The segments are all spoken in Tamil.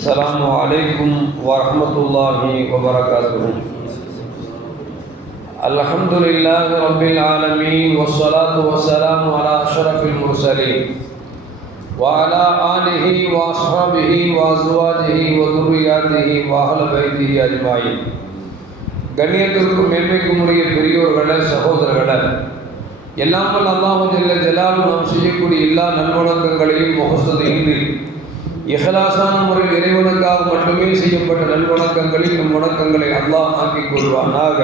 السلام عليكم ورحمة الله وبركاته الحمد لله رب العالمين والصلاة والسلام على أشرف المرسلين وعلى آله وأصحابه وأزواجه وذرياته وأهل بيته أجمعين கண்ணியத்திற்கும் மேன்மைக்கும் உரிய பெரியோர்களே சகோதரர்களே எல்லாமல் அல்லாஹு ஜல்ல ஜலாலும் நாம் செய்யக்கூடிய எல்லா நல்வணக்கங்களையும் முகஸ்தது இன்றி இஹலாசான முறையில் இறைவனுக்காக மட்டுமே செய்யப்பட்ட நல்வணக்கங்களில் நம் வணக்கங்களை அல்லாஹ் ஆக்கிக் கொள்வானாக.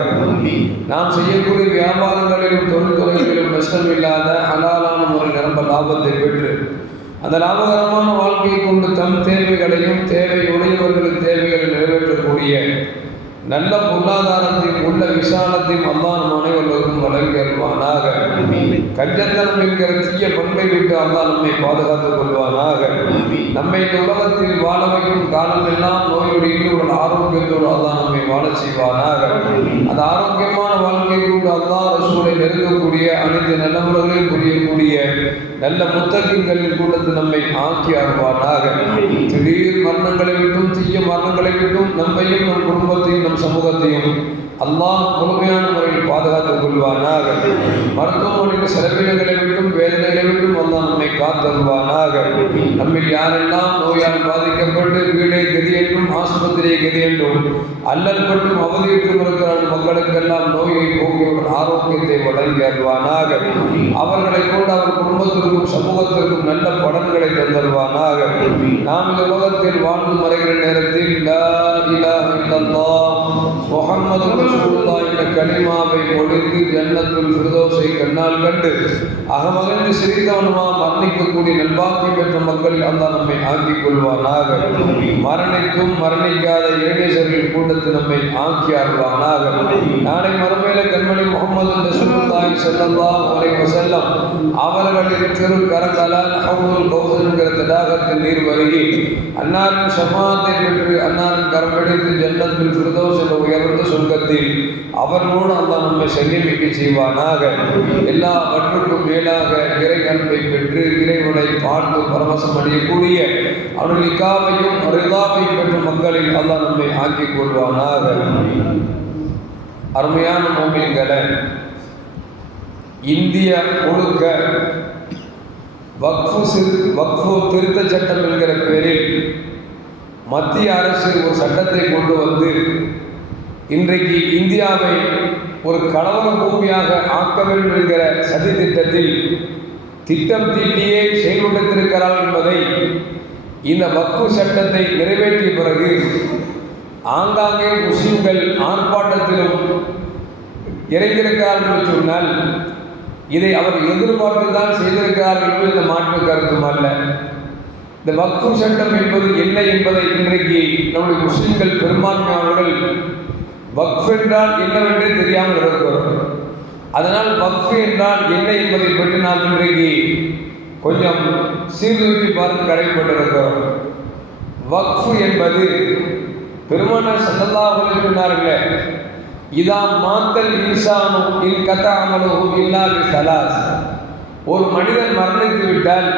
நாம் செய்யக்கூடிய வியாபாரங்களிலும் தொழில்துறைகளிலும் நஷ்டம் இல்லாத அலாலான முறையில் நிரம்ப லாபத்தை பெற்று அந்த லாபகரமான வாழ்க்கையை கொண்டு தம் தேவைகளையும் தேவை உடையவர்களின் தேவைகளை நிறைவேற்றக்கூடிய நல்ல பொருளாதாரத்தையும் உள்ள விசாலத்தையும் அல்லாஹ் நம் அனைவருக்கும் வழங்கி அருள்வானாக கஞ்சத்தனம் என்கிற தீய பண்பை விட்டு அல்லாஹ் நம்மை பாதுகாத்துக் கொள்வானாக. நம்மை இந்த உலகத்தில் வாழ வைக்கும் காலமெல்லாம் நோயுடைய ஒரு ஆரோக்கியத்தோடு அல்லாஹ் நம்மை வாழ செய்வானாக. அந்த ஆரோக்கியமான வாழ்க்கை கொண்டு அல்லாஹ் ரசூலை நெருங்கக்கூடிய அனைத்து நல்லமுறைகளையும் புரியக்கூடிய நல்ல முத்தகின்களின் கூட்டத்தில் நம்மை ஆக்கி அருள்வானாக திடீர் மரணங்களை விட்டும் தீய மரணங்களை விட்டும் நம்மையும் நம் குடும்பத்தையும் நம் சமூகத்தையும் அல்லாஹ் முழுமையான முறையில் பாதுகாத்துக் கொள்வானாக. மருத்துவமனையில் செலவினங்களை விட்டும் வேதனைகளை விட்டும் நம்மில் யாரெல்லாம் நோயால் பாதிக்கப்பட்டு வீடை கதி என்றும் ஆஸ்பத்திரியை கதி என்றும் அல்லல் மட்டும் அவதியிட்டு இருக்கிற மக்களுக்கெல்லாம் நோயை போக்கியவர் ஆரோக்கியத்தை வழங்கி அருள்வானாக. அவர்களை கொண்டு அவர் குடும்பத்திற்கும் சமூகத்திற்கும் நல்ல பலன்களை தந்தருவானாக நாம் இந்த உலகத்தில் வாழ்ந்து மறைகிற நேரத்தில் முகமது இலாஹ என்ற கனிமாவை ஒழிந்து ஜன்னத்துள் ஃபிர்தௌஸை கண்ணால் கண்டு அகமகிழ்ந்து சிரித்தவனுமா மரணிக்கக்கூடிய நல்வாக்கியம் பெற்ற மக்கள் அந்த நம்மை ஆக்கிக் கொள்வானாக. மரணிக்கும் மரணிக்காத இளைஞர்களின் கூட்டத்தை நம்மை ஆக்கி ஆடுவானாக நாளை மறுமையில கண்மணி முகமது ரசூலுல்லாஹி ஸல்லல்லாஹு அலைஹி வஸல்லம் அவர்களின் திரு கரங்களால் ஹவுல் கௌசர் என்கிற தடாகத்தில் நீர் வருகி அன்னாரின் சமாத்தை பெற்று அன்னாரின் கரம்பிடித்து ஜன்னத்தில் ஃபிர்தௌஸ் என்ற உயர்ந்த சொர்க்கத்தில் அவர்களோடு அல்லாஹ் நம்மை செல்லிமிக்க செய்வானாக. எல்லாவற்றுக்கும் மேலாக இறை அன்பை பெற்று இறைவனை பார்த்து பரவசம் அடையக்கூடிய அவர்கள் இக்காவையும் ரிதாவையும் பெற்ற மக்களில் அல்லாஹ் நம்மை ஆக்கிக் கொள்வானாக. அருமையான மோமியங்களை இந்திய முழுக்க வக்ஃபு சிறு வக்ஃபு திருத்த சட்டம் என்கிற பேரில் மத்திய அரசு ஒரு சட்டத்தை கொண்டு வந்து இன்றைக்கு இந்தியாவை ஒரு கலவர பூமியாக ஆக்க வேண்டும் என்கிற சதி திட்டத்தில் திட்டம் தீட்டியே செயல்படுத்திருக்கிறார் என்பதை இந்த வக்கு சட்டத்தை நிறைவேற்றிய பிறகு ஆங்காங்கே முஸ்லிம்கள் ஆர்ப்பாட்டத்திலும் இறங்கியிருக்கிறார்கள் என்று சொன்னால் இதை அவர் எதிர்பார்த்து தான் செய்திருக்கிறார்கள் என்று இந்த மாற்று கருத்தும் அல்ல. இந்த வக்கு சட்டம் என்பது என்ன என்பதை இன்றைக்கு நம்முடைய முஸ்லிம்கள் பெரும்பான்மையானவர்கள் வக்ஃப் என்றால் என்னவென்றே தெரியாமல் இருக்கிறோம் அதனால் வக்ஃப் என்றால் என்ன என்பதை பற்றி நாம் இன்றைக்கு கொஞ்சம் சீர்தூக்கி பார்த்து கடைப்பட்டிருக்கிறோம் வக்ஃபு என்பது பெருமானார் சல்லல்லாஹு சொன்னார்களே இதா மாத்தல் இன்சானும் இன் கத அமலு இல்லாது சலாஸ். ஒரு மனிதன் மரணித்து விட்டால்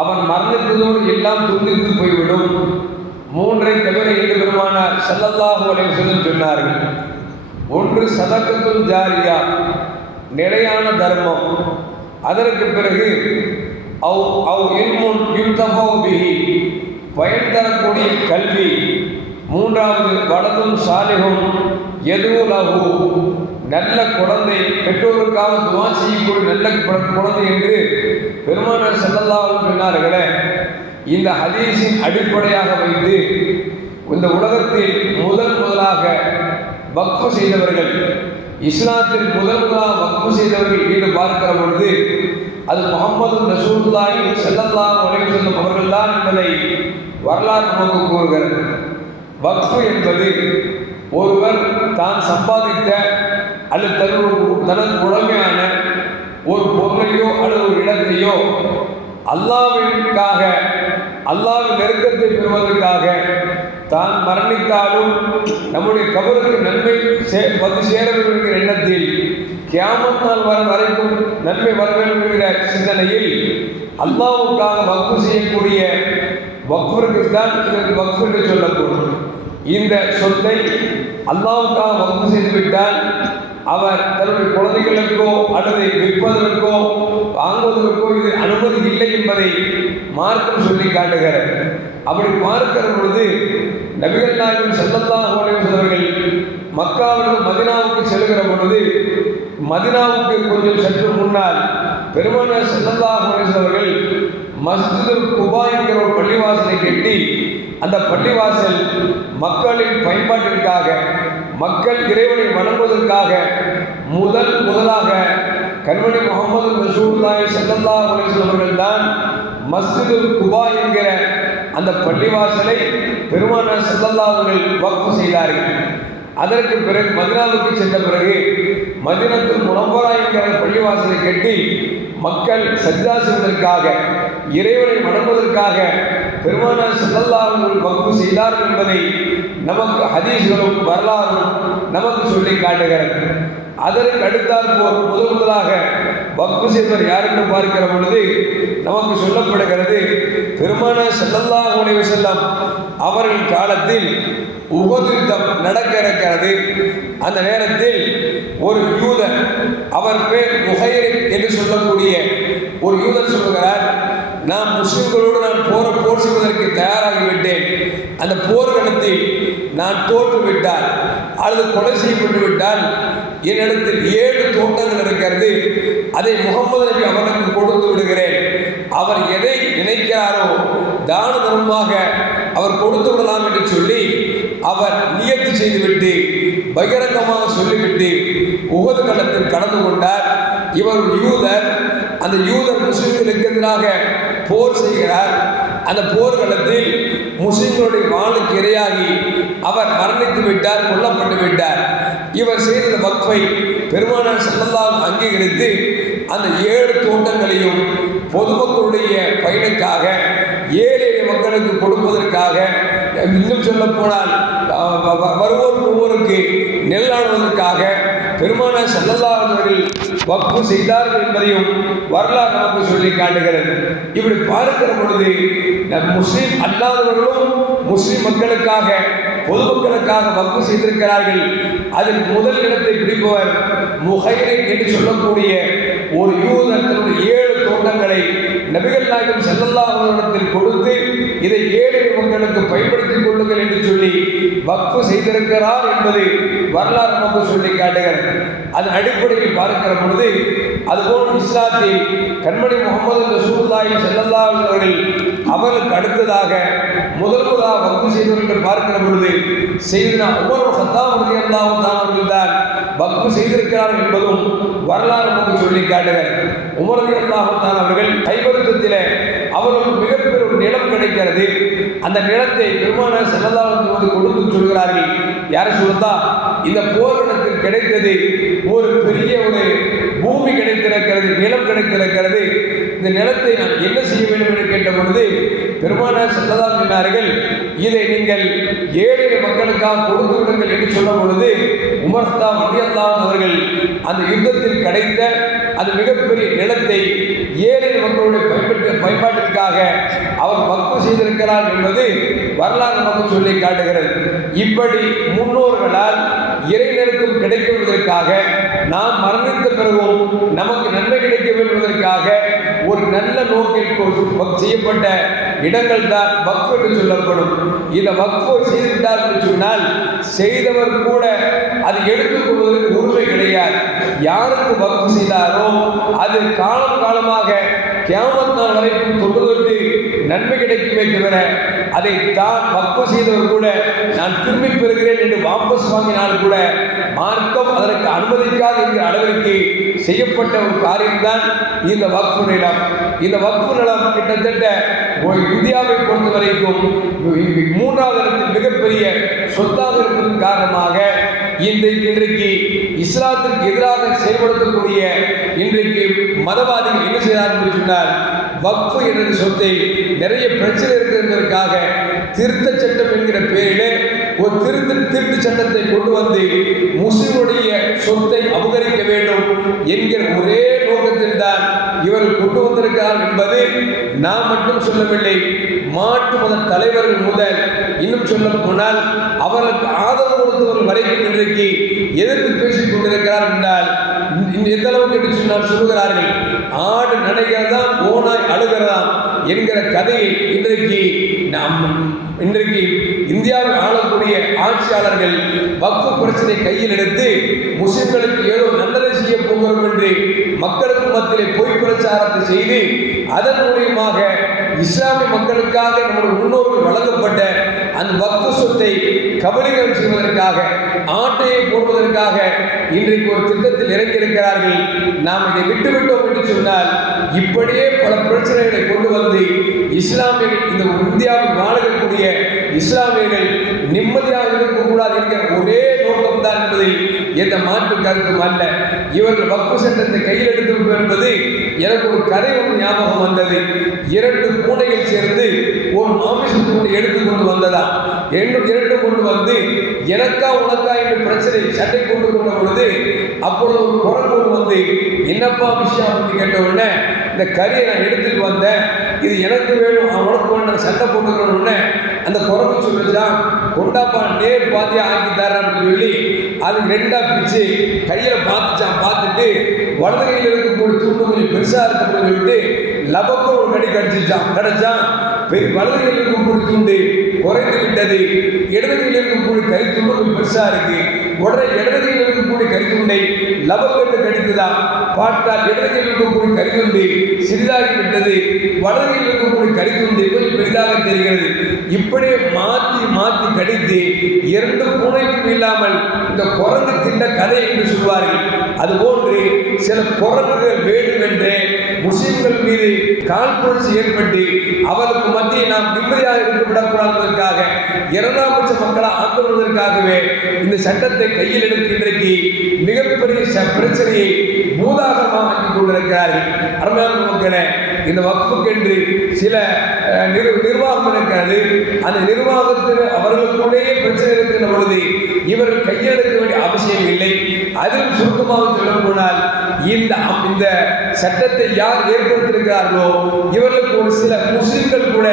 அவன் மரணித்ததோடு எல்லாம் துண்டித்து போய்விடும். மூன்றை தவிர என்று பெருமானார் செல்லல்லாஹு அலைவசம் சொன்னார்கள். ஒன்று சதக்கத்துல் ஜாரியா நிலையான தர்மம். அதற்கு பிறகு அவ் அவ் இல்முன் யுத்தமோ பிஹி பயன் தரக்கூடிய கல்வி. மூன்றாவது வலதும் சாலிகும் எதுவுலகு நல்ல குழந்தை. பெற்றோருக்காக துவா செய்யக்கூடிய நல்ல குழந்தை என்று பெருமானார் செல்லல்லாவும் சொன்னார்களே. இந்த ஹதீஸின் அடிப்படையாக வைத்து இந்த உலகத்தில் முதல் முதலாக வக்ஃபு செய்தவர்கள் இஸ்லாத்தில் முதல் முதலாக வக்ஃபு செய்தவர்கள் என்று பார்க்கிற பொழுது அது முகமது ரசூல்லாய் செல்லல்லாம் உலகம் செல்லும் அவர்கள்தான் என்பதை வரலாறு நமக்கு கூறுகிறது. வக்ஃபு என்பது ஒருவர் தான் சம்பாதித்த அல்லது தனது தனது உடமையான ஒரு பொருளையோ அல்லது ஒரு இடத்தையோ அல்லாவிற்காக அல்லாவின் நெருக்கத்தை பெறுவதற்காக தான் மரணித்தாலும் நம்முடைய கபருக்கு நன்மை சே வந்து சேர வேண்டும் என்கிற எண்ணத்தில் கியாமத் நாள் வர வரைக்கும் நன்மை வர வேண்டும் என்கிற சிந்தனையில் அல்லாவுக்காக வக்ஃபு செய்யக்கூடிய வக்ஃபிற்கு தான் இதற்கு வக்ஃபு என்று சொல்லக்கூடும். இந்த சொத்தை அல்லாவுக்காக வக்ஃபு செய்து விட்டால் அவர் தன்னுடைய குழந்தைகளுக்கோ அல்லது விற்பதற்கோ வாங்குவதற்கோ இது அனுமதி இல்லை என்பதை மார்க்கம் சொல்லி காட்டுகிறார். அப்படி பார்க்கிற பொழுது நபிகள் நாயகம் செல்லல்லாஹு அவர்கள் மக்காவிலிருந்து மதினாவுக்கு செல்கிற பொழுது மதினாவுக்கு கொஞ்சம் சற்று முன்னால் பெருமானார் செல்லல்லாஹு அவர்கள் மஸ்ஜிது குபா என்கிற ஒரு பள்ளிவாசலை கட்டி அந்த பள்ளிவாசல் மக்களின் பயன்பாட்டிற்காக மக்கள் இறைவனை வணங்குவதற்காக முதல் முதலாக கண்மணி முகமது ரசூலுல்லாஹி ஸல்லல்லாஹு அலைஹி அவர்கள் தான் மஸ்ஜிது குபா என்கிற அந்த பள்ளிவாசலை பெருமானார் ஸல்லல்லாஹு அவர்கள் வக்ஃபு செய்தார்கள். அதற்கு பிறகு மதினாவுக்கு சென்ற பிறகு மதினத்தில் முனவரா என்கிற பள்ளிவாசலை கட்டி மக்கள் சஜிதா செய்வதற்காக இறைவனை வணங்குவதற்காக பெருமானார் அவர்கள் வக்ஃபு செய்தார்கள் என்பதை நமக்கு ஹதீஸ்களும் வரலாறும் நமக்கு சொல்லி காட்டுகிறது. அதற்கு அடுத்தால் போல் முதல் முதலாக வக்கு செய்வர் யாருன்னு பார்க்கிற பொழுது நமக்கு சொல்லப்படுகிறது பெருமான செல்லல்லா உணவு செல்லம் அவர்கள் காலத்தில் உகது நடக்க இருக்கிறது அந்த நேரத்தில் ஒரு யூதன் அவர் பேர் முகைர் என்று சொல்லக்கூடிய ஒரு யூதன் சொல்லுகிறார் நான் முஸ்லிம்களோடு நான் போற போர் செய்வதற்கு தயாராகிவிட்டேன். அந்த போர்க்களத்தில் நான் தோற்று விட்டால் அல்லது கொலை செய்யப்பட்டு விட்டால் என்னிடத்தில் ஏழு தோட்டங்கள் இருக்கிறது. அதை முகமது நபி அவனுக்கு கொடுத்து விடுகிறேன். அவர் எதை நினைக்கிறாரோ தான தர்மமாக அவர் கொடுத்து விடலாம் என்று சொல்லி அவர் நியத்து செய்துவிட்டு பகிரங்கமாக சொல்லிவிட்டு உகது களத்தில் கலந்து கொண்டார். இவர் யூதர் அந்த யூதர் முஸ்லிம்களுக்கு எதிராக போர் செய்கிறார். அந்த போர்க்களத்தில் முஸ்லிம்களுடைய வாளுக்கு இரையாகி அவர் மரணித்து விட்டார் கொல்லப்பட்டு விட்டார். இவர் செய்த வக்ஃபை பெருமானார் செல்லலாம் அங்கீகரித்து அந்த ஏழு தோட்டங்களையும் பொதுமக்களுடைய பயனுக்காக ஏழை மக்களுக்கு கொடுப்பதற்காக இன்னும் சொல்ல போனால் வருவோர் ஒவ்வொருக்கு நெல்லாடுவதற்காக பெருமான செல்லல்லாதவர்கள் வக்பு செய்தார்கள் என்பதையும் வரலாறு நமக்கு சொல்லி காட்டுகிறது. இப்படி பார்க்கிற பொழுது முஸ்லீம் அல்லாதவர்களும் முஸ்லீம் மக்களுக்காக பொதுமக்களுக்காக வக்ஃபு செய்திருக்கிறார்கள். அதில் முதல் இடத்தை பிடிப்பவர் முகைரை என்று சொல்லக்கூடிய ஒரு யூதத்தினுடைய ஏழு தோட்டங்களை நபிகள் நாயகம் செல்லல்லா அவர்களிடத்தில் கொடுத்து இதை ஏழை மக்களுக்கு பயன்படுத்திக் கொள்ளுங்கள் என்று சொல்லி வக்ஃபு செய்திருக்கிறார் என்பது வரலாறு நமக்கு சொல்லி காட்டுகிறது. அதன் அடிப்படையில் பார்க்கிற பொழுது அதுபோல் இஸ்லாத்தில் கண்மணி முகமது ரசூலுல்லாஹி செல்லல்லா அவர்கள் அவருக்கு அடுத்ததாக முதல் முதலாக வக்ஃபு செய்தவர்கள் பார்க்கிற பொழுது செய்தினா ஒவ்வொரு சத்தாவுடைய ரலியல்லாஹு தஆலா அவர்கள் தான் வக்ஃபு செய்திருக்கிறார்கள் என்பதும் வரலாறு நமக்கு சொல்லி காட்டுகிறது. உமர் அவர்கள் கைபருத்தத்திலே அவர்களுக்கு மிகப்பெரிய ஒரு நிலம் கிடைக்கிறது. அந்த நிலத்தை பெருமான செல்லல்லாஹு கொடுத்து சொல்கிறார்கள். யார் சொல்லுதா இந்த போர்க்களத்தில் கிடைத்தது ஒரு பெரிய ஒரு பூமி கிடைத்திருக்கிறது நிலம் கிடைத்திருக்கிறது. இந்த நிலத்தை நான் என்ன செய்ய வேண்டும் என்று கேட்ட பொழுது பெருமானார் செல்லதா சொன்னார்கள் இதை நீங்கள் ஏழை மக்களுக்காக கொடுத்து விடுங்கள் என்று சொல்லும் பொழுது உமர்தா மதியல்லான் அவர்கள் அந்த யுத்தத்தில் கிடைத்த அது மிகப்பெரிய நிலத்தை ஏழை மக்களுடைய பயன்பட்டு பயன்பாட்டிற்காக அவர் வக்ஃபு செய்திருக்கிறார் என்பது வரலாறு நமக்கு சொல்லி காட்டுகிறது. இப்படி முன்னோர்களால் இறைநெருக்கம் கிடைக்கவதற்காக நாம் மரணித்த பிறகும் நமக்கு நன்மை கிடைக்க வேண்டுவதற்காக ஒரு நல்ல நோக்கில் செய்யப்பட்ட இடங்கள் தான் வக்ஃப் என்று சொல்லப்படும். இதை வக்ஃப் செய்திருந்தார் என்று சொன்னால் செய்தவர் கூட அது எடுத்துக்கொள்வதற்கு உரிமை கிடையாது. யாருக்கு வக்ஃபு செய்தாரோ அது காலம் காலமாக கியாமத் நாள் வரைக்கும் தொண்டு தொட்டு நன்மை கிடைக்குமே தவிர அதை தான் வக்ஃபு செய்தவர் கூட நான் திரும்பி பெறுகிறேன் என்று வாபஸ் வாங்கினால் கூட மார்க்கம் அதற்கு அனுமதிக்காது என்கிற அளவிற்கு செய்யப்பட்ட ஒரு காரியம்தான் இந்த வக்ஃபு நிலம் இந்த வக்ஃபு நிலம் கிட்டத்தட்ட ஒரு இந்தியாவை பொறுத்த வரைக்கும் மூன்றாவது இடத்தில் மிகப்பெரிய சொத்தாக இருப்பதன் காரணமாக இந்த இன்றைக்கு இஸ்லாத்திற்கு எதிராக செயல்படுத்தக்கூடிய இன்றைக்கு மதவாதிகள் என்ன செய்தார் என்று சொன்னால் வக்ஃபு என்ற சொத்தை நிறைய பிரச்சனை இருக்கிறதற்காக திருத்த சட்டம் என்கிற பெயரிலே ஒரு திருத்து திருட்டு சட்டத்தை கொண்டு வந்து முஸ்லிமுடைய சொத்தை அபகரிக்க வேண்டும் என்கிற ஒரே நோக்கத்தில் தான் இவர்கள் கொண்டு வந்திருக்கிறார் என்பது நான் மட்டும் சொல்லவில்லை மாட்டு மத தலைவர்கள் முதல் இன்னும் சொல்ல போனால் அவர்களுக்கு ஆதரவு கொடுத்தவர்கள் வரைக்கும் இன்றைக்கு எதிர்த்து பேசிக் கொண்டிருக்கிறார் என்றால் எந்த அளவுக்கு என்று சொன்னால் சொல்லுகிறார்கள் ஆடு நடைகிறதா ஓனாய் அழுகிறதாம் என்கிற கதையில் இன்றைக்கு நாம் இன்றைக்கு இந்தியாவில் ஆளக்கூடிய ஆட்சியாளர்கள் வக்ஃபு பிரச்சனை கையில் எடுத்து முஸ்லிம்களுக்கு ஏதோ நல்லதை செய்ய போகிறோம் என்று மக்களுக்கு மத்தியிலே பொய் பிரச்சாரத்தை செய்து அதன் மூலியமாக இஸ்லாமிய மக்களுக்காக நம்முடைய முன்னோர்கள் வழங்கப்பட்ட அந்த வக்ஃபு சொத்தை கபலீகரம் செய்வதற்காக ஆட்டையை போடுவதற்காக இன்றைக்கு ஒரு திட்டத்தில் இறங்கியிருக்கிறார்கள். நாம் இதை விட்டுவிட்டோம் என்று சொன்னால் இப்படியே பல பிரச்சனைகளை கொண்டு வந்து இஸ்லாமில் இந்த இந்தியாவில் வாழக்கூடிய இஸ்லாமியர்கள் நிம்மதியாக இருக்கக்கூடாது என்கிற ஒரே நோக்கம் தான் என்பதில் எந்த மாற்று கருத்தும் அல்ல. இவர்கள் வக்கு சட்டத்தை கையில் எடுத்து என்பது எனக்கு ஒரு கதை ஒன்று ஞாபகம் வந்தது. இரண்டு பூனைகள் சேர்ந்து நோமிசத்து கொண்டு எடுத்து கொண்டு வந்ததா? இரண்டு இரண்டு கொண்டு வந்து எனக்கா உனக்கா என்று பிரச்சனை சண்டை கொண்டு கொண்ட பொழுது அப்பொழுது ஒரு குரல் கொண்டு வந்து என்னப்பா விஷயம் அப்படின்னு கேட்ட உடனே இந்த கறியை நான் எடுத்துட்டு வந்தேன். இது எனக்கு வேணும். அவன் உனக்கு வேணும். சண்டை போட்டுக்கணும்னு அந்த குரங்கு சொல்லிச்சான் கொண்டாப்பா நேர் பாதியா ஆக்கி தரேன்னு சொல்லி அது ரெண்டா பிச்சு கையில பார்த்துச்சான் பார்த்துட்டு வலது கையில் இருக்கக்கூடிய துண்டு கொஞ்சம் பெருசா இருக்கணும்னு சொல்லிட்டு லபக்க ஒரு கடி கடிச்சிச்சான் கிடைச்சான் பெரிய வலது இருக்கும் இருக்கக்கூடிய துண்டு குறைந்து விட்டது. இடது கையில் இருக்கக்கூடிய கருத்துண்டு பெருசா இருக்கு. உடனே இடது கையில் கருத்துண்டை லபம் லபக்கென்று கடித்துதான் பார்த்தால் இடதுகையில் இருக்கக்கூடிய கரித்துண்டு சிறிதாகி விட்டது வலது இருக்கக்கூடிய கரித்துண்டு கொஞ்சம் பெரிதாக தெரிகிறது. இப்படியே மாற்றி மாற்றி கடித்து இரண்டு பூனைக்கும் இல்லாமல் இந்த குரங்கு தின்ன கதை என்று சொல்வார்கள். அதுபோன்று சில குரங்குகள் வேண்டும் என்றே முஸ்லிம்கள் மீது காழ்ப்புணர்ச்சி ஏற்பட்டு அவருக்கு மத்தியில் நாம் நிம்மதியாக இருந்து விடக்கூடாததற்காக இரண்டாம் மக்களை ஆக்குவதற்காகவே இந்த சட்டத்தை கையில் எடுத்து இன்றைக்கு மிகப்பெரிய ச- பூதா பூதாகரமாக ஆக்கிக் கொண்டிருக்கிறார்கள் அருமையான மக்களே இந்த வகுப்புக்கென்று சில நிர் நிர்வாகம் இருக்கிறது. அந்த நிர்வாகத்தில் அவர்களுக்குள்ளேயே பிரச்சனை இருக்கின்ற பொழுது இவர்கள் கையெழுக்க வேண்டிய அவசியம் இல்லை. அதிலும் சுருக்கமாக சொல்ல போனால் இந்த இந்த சட்டத்தை யார் ஏற்படுத்தியிருக்கிறார்களோ இவர்களுக்கு ஒரு சில முஸ்லிம்கள் கூட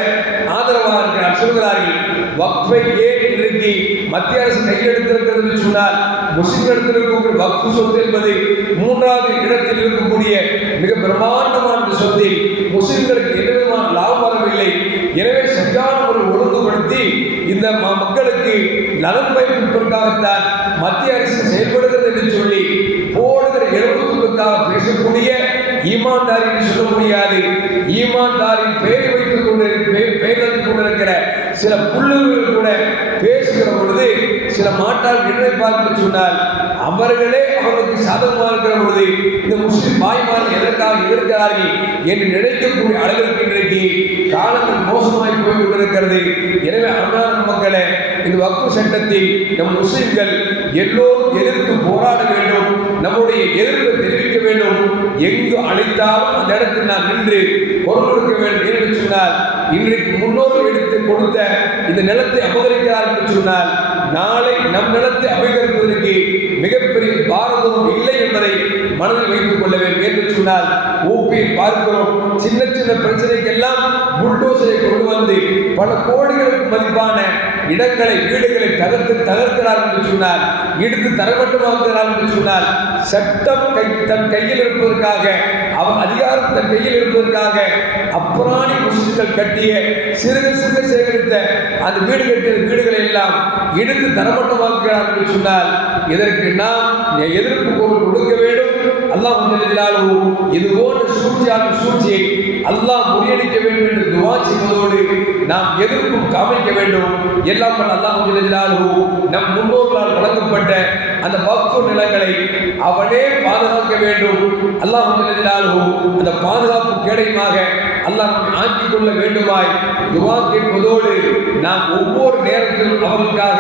ஆதரவாக சொல்கிறார்கள் வக்ஃபை ஏன் இன்றைக்கு மத்திய அரசு கையெழுத்திருக்கிறது என்று சொன்னால் முஸ்லிம்களிடத்தில் இருக்கக்கூடிய வக்ஃபு சொத்து என்பது மூன்றாவது இடத்தில் இருக்கக்கூடிய மிக பிரம்மாண்டமான சொத்தில் முஸ்லிம்களுக்கு எந்த விதமான லாபம் வரவில்லை. எனவே சரியான ஒரு ஒழுங்குபடுத்தி இந்த ம- மக்களுக்கு நலன் பயன்படுத்துவதற்காகத்தான் மத்திய அரசு ஈமான்தார் என்று சொல்ல முடியாது. ஈமான்தாரின் பெயரை வைத்துக் கொண்டு பெயர் வைத்துக் கொண்டிருக்கிற சில புள்ளுகள் கூட பேசுகிற பொழுது சில மாட்டால் என்னை பார்த்து சொன்னால் அவர்களே அவர்களுக்கு சாதகமாக இருக்கிற பொழுது இந்த முஸ்லிம் பாய்மார் எதற்காக எதிர்க்கிறார்கள் என்று நினைக்கக்கூடிய அளவிற்கு இன்றைக்கு காலங்கள் மோசமாய் போய் கொண்டிருக்கிறது. எனவே அண்ணா மக்களே இந்த வக்கு சட்டத்தில் நம் முஸ்லிம்கள் எல்லோரும் எதிர்த்து போராட வேண்டும். நம்முடைய எதிர்ப்பை தெரிவிக்க வேண்டும். எங்கு அழைத்தாலும் அந்த இடத்தில் நான் நின்று குரல் கொடுக்க வேண்டும். என்று சொன்னால் இன்றைக்கு முன்னோர்கள் எடுத்து கொடுத்த இந்த நிலத்தை அபகரிக்கிறார் என்று சொன்னால் நாளை நம் நிலத்தை அபகரிப்பதற்கு மிகப்பெரிய பாரதம் இல்லை என்பதை மனதில் வைத்துக் கொள்ள வேண்டும். என்று சொன்னால் ஊப்பியில் பார்க்கிறோம். சின்ன சின்ன பிரச்சனைக்கெல்லாம் புல்டோசரை கொண்டு வந்து பல கோடிகளுக்கு மதிப்பான இடங்களை வீடுகளை தகர்த்து தகர்க்கிறார் என்று சொன்னார் இடித்து தரமட்டமாக்குகிறார் என்று சொன்னால் சட்டம் கை தன் கையில் இருப்பதற்காக அவன் அதிகாரம் தன் கையில் இருப்பதற்காக அப்புறாணி முஸ்லிம்கள் கட்டிய சிறுக சிறுக சேகரித்த அந்த வீடு கட்டிய வீடுகளை எல்லாம் இடித்து தரமட்டமாக்குகிறார் என்று சொன்னால் இதற்கு நாம் எதிர்ப்பு பொருள் கொடுக்க வேண்டும். அல்லாஹ் ஜல்லஜலாலுஹு இது போன்ற சூழ்ச்சியான சூழ்ச்சியை அல்லாஹ் முறியடிக்க வேண்டும் என்று துவா செய்வதோடு நாம் எதிர்ப்பும் காமிக்க வேண்டும். எல்லாம் அல்லாஹ் ஜல்லஜலாலுஹு நம் முன்னோர்களால் வழங்கப்பட்ட அந்த வக்ஃபு நிலங்களை அவனே பாதுகாக்க வேண்டும். அல்லாஹ் ஜல்லஜலாலுஹு அந்த பாதுகாப்பு கேடயமாக அல்லாஹ் ஆக்கிக் கொள்ள வேண்டுமாய் துவா கேட்பதோடு நாம் ஒவ்வொரு நேரத்திலும் அவர்களுக்காக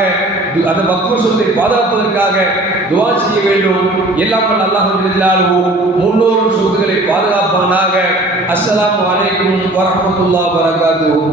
அந்த வக்ஃபு சொத்தை பாதுகாப்பதற்காக துவா செய்ய வேண்டும். எல்லாம் வல்ல அல்லாஹ் ஜல்லஜலாலுஹு முன்னோர் சொத்துக்களை பாதுகாப்பானாக. அஸ்லாம் அலைக்கும் வரஹ்மத்துல்லாஹி வபரகாத்துஹு.